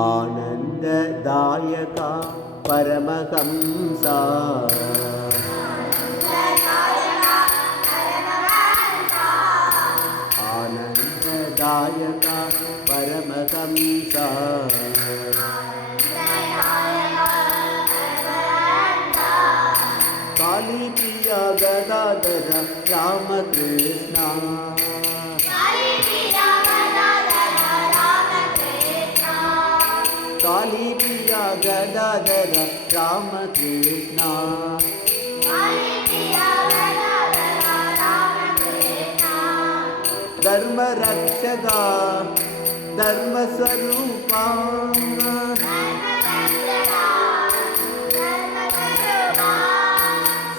ಆನಂದದಾಯಕ ಪರಮಹಂಸ ಆನಂದದಾಯಕ ಪರಮಹಂಸ ಕಾಲಿ ಪ್ರಿಯ ಗದಾಧರ ರಾಮಕೃಷ್ಣ ಕಾಲಿ ಪ್ರಿಯ ಗದಾಧರ ರಾಮಕೃಷ್ಣ ಧರ್ಮ ರಕ್ಷಕ ಧರ್ಮ ಸ್ವರೂಪ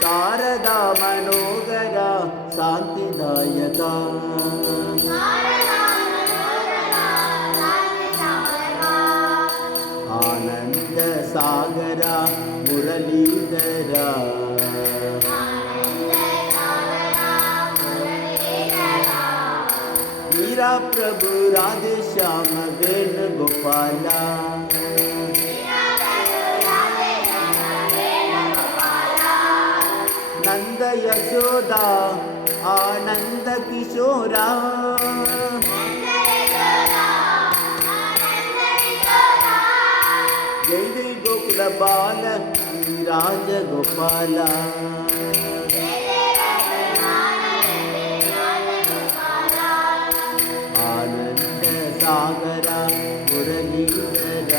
ಶಾರದಾ ಮನೋಗರ ಶಾಂತಿದಾಯಕ ಆನಂದ ಸಾಗರ ಮುರಳೀಧರ ಮೀರಾ ಪ್ರಭು ರಾಧೆ ಶ್ಯಾಮ ವೇಣುಗೋಪಾಲ ನಂದ ಯಶೋದ ಆನಂದ ಕಿಶೋರ ಜೈ ಜೈ ಗೋಕುಲ ಬಾಲ ರಾಜಗೋಪಾಲ ಆನಂದ ಸಾಗರ ಮುರಳೀಧರ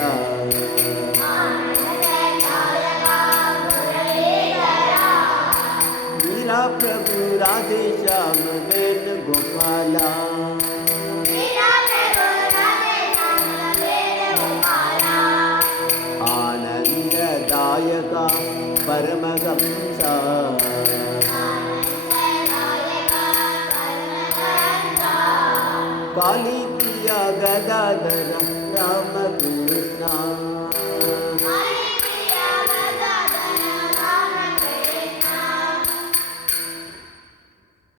ಮೀರಾ ಪ್ರಭು ರಾಧೆ ಶ್ಯಾಮ ವೇಣುಗೋಪಾಲ ಆನಂದದಾಯಕ ಪರಮಹಂಸ ಕಾಲಿ ಪ್ರಿಯ ಗದಾಧರ ರಾಮಕೃಷ್ಣ